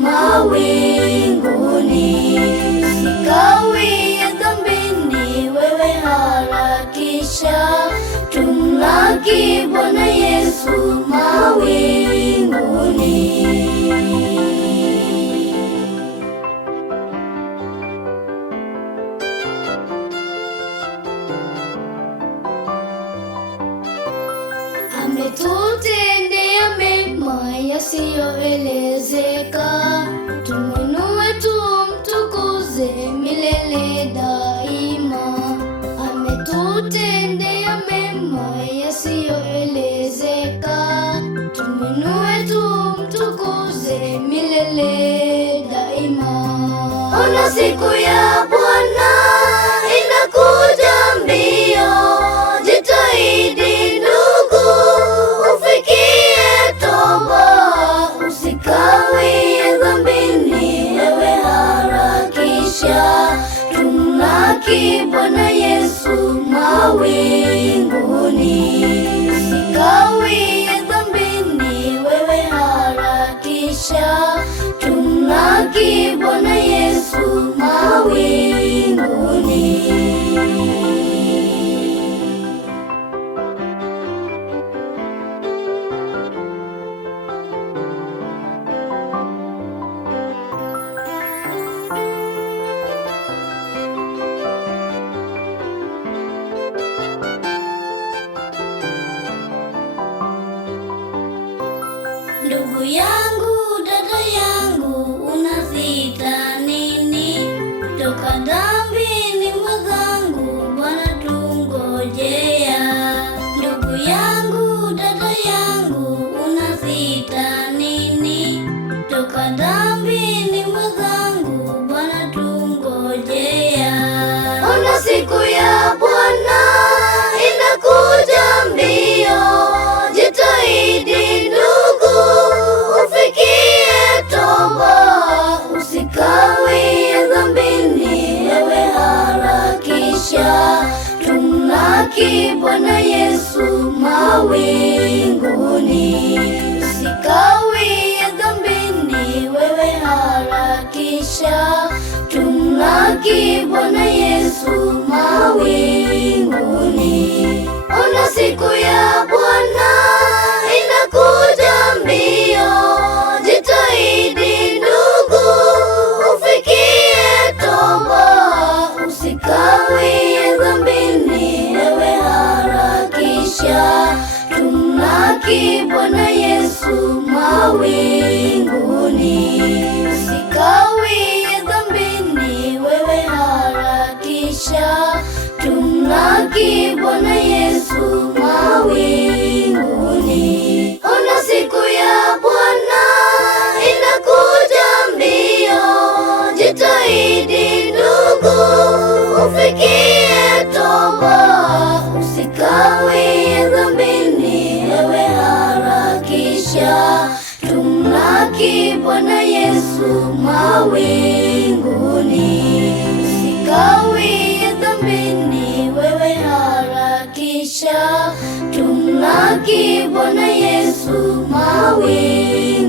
mawinguni. Usikawie dhambini, wewe harakisha, tumlaki Bwana Yesu mawinguni. Ametutendea mema yasiyoelezeka, tumwinue tumtukuze milele daima. Ametutendea mema yasiyoelezeka, tumwinue tumtukuze milele daima. Ona siku ya Bwana inakuja mbio, jitahidi ufikie toba, usikawie dhambini, wewe harakisha, tumlaki Bwana Yesu mawinguni. Usikawie dhambini, wewe harakisha, tumlaki Bwana Yesu mawinguni. Ndugu yangu, dada yangu, unazita nini? Toka dhambini mwenzangu, Bwana tungojea. Ndugu yangu, dada yangu, unazita nini? Toka dhambini mwenzangu, Bwana tungojea. Ona siku ya Bwana inakuja mbio, jitahidi ufikie toba, usikawie dhambini, wewe harakisha, tumlaki Bwana Yesu mawinguni. Usikawie dhambini, wewe harakisha, tumlaki Bwana Yesu mawinguni. Ona siku ya Bwana inakuja mbio, jitahidi ndugu, ufikie toba, usikawie dhambini, wewe harakisha, tumlaki Bwana Yesu mawinguni. Usikawie dhambini, wewe harakisha, tumlaki Bwana Yesu mawinguni. Ona siku ya Bwana inakuja mbio, jitahidi ndugu, ufikie toba, usikawie dhambini, wewe harakisha, tumlaki Bwana Yesu mawinguni. Usikawie dhambini, wewe harakisha, tumlaki Bwana Yesu mawinguni.